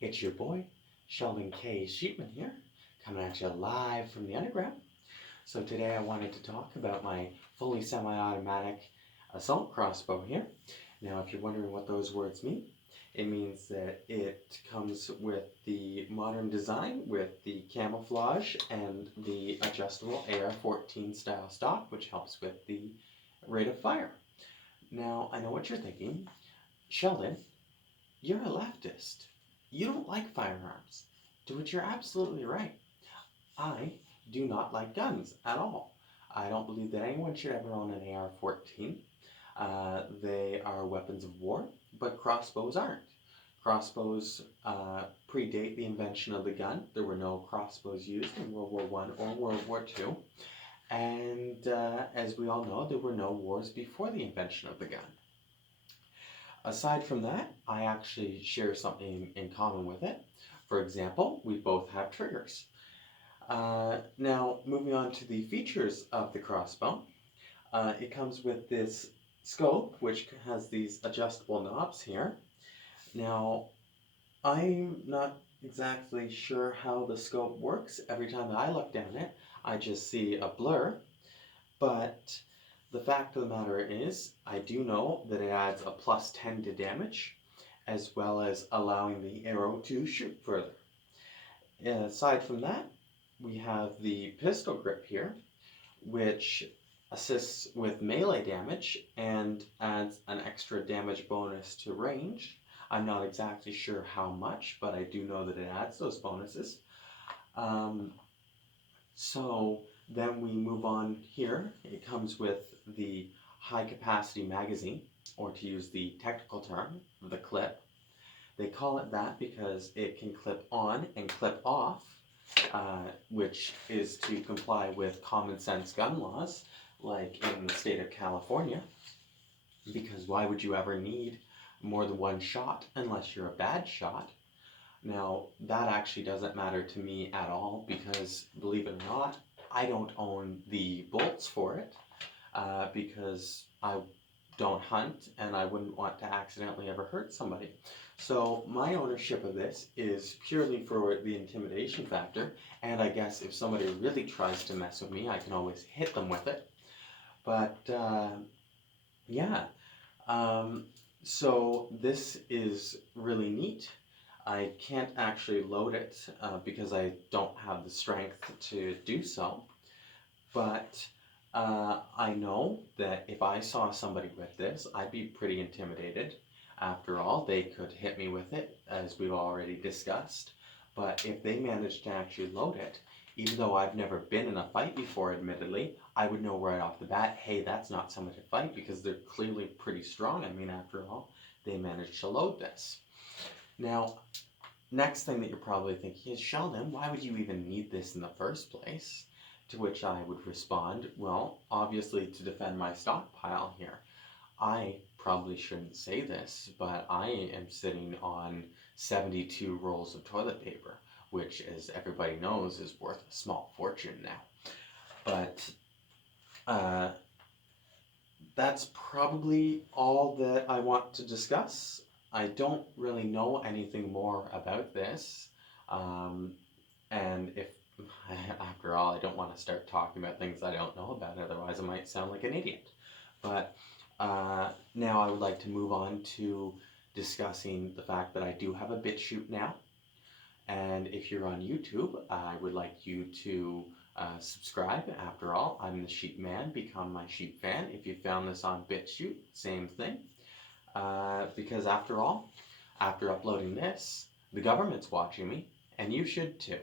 It's your boy, Sheldon K. Sheepman here, coming at you live from the underground. So today I wanted to talk about my fully semi-automatic assault crossbow here. Now if you're wondering what those words mean, it means that it comes with the modern design with the camouflage and the adjustable AR-14 style stock, which helps with the rate of fire. Now I know what you're thinking. Sheldon, you're a leftist. You don't like firearms. To which you're absolutely right. I do not like guns at all. I don't believe that anyone should ever own an AR-14. They are weapons of war, but crossbows aren't. Crossbows predate the invention of the gun. There were no crossbows used in World War I or World War II. And as we all know, there were no wars before the invention of the gun. Aside from that, I actually share something in common with it. For example, we both have triggers. Now, moving on to the features of the crossbow, it comes with this scope, which has these adjustable knobs here. Now, I'm not exactly sure how the scope works. Every time that I look down it, I just see a blur, but the fact of the matter is, I do know that it adds a +10 to damage, as well as allowing the arrow to shoot further. Aside from that, we have the pistol grip here, which assists with melee damage and adds an extra damage bonus to range. I'm not exactly sure how much, but I do know that it adds those bonuses. So then we move on here. It comes with the high capacity magazine, or to use the technical term, the clip. They call it that because it can clip on and clip off, which is to comply with common sense gun laws, like in the state of California. Because why would you ever need more than one shot unless you're a bad shot? Now, that actually doesn't matter to me at all because, believe it or not, I don't own the bolts for it because I don't hunt and I wouldn't want to accidentally ever hurt somebody. So my ownership of this is purely for the intimidation factor, and I guess if somebody really tries to mess with me, I can always hit them with it. But yeah, so this is really neat. I can't actually load it because I don't have the strength to do so, but I know that if I saw somebody with this, I'd be pretty intimidated. After all, they could hit me with it, as we've already discussed, but if they managed to actually load it, even though I've never been in a fight before, admittedly, I would know right off the bat, hey, that's not someone to fight because they're clearly pretty strong. I mean, after all, they managed to load this. Now, next thing that you're probably thinking is, Sheldon, why would you even need this in the first place? To which I would respond, well, obviously to defend my stockpile here. I probably shouldn't say this, but I am sitting on 72 rolls of toilet paper, which, as everybody knows, is worth a small fortune now. But that's probably all that I want to discuss. I don't really know anything more about this, and if, after all, I don't want to start talking about things I don't know about, otherwise I might sound like an idiot. But now I would like to move on to discussing the fact that I do have a BitChute now, and if you're on YouTube, I would like you to subscribe. After all, I'm the sheep man, become my sheep fan. If you found this on BitChute, same thing. Because after all, after uploading this, the government's watching me, and you should too.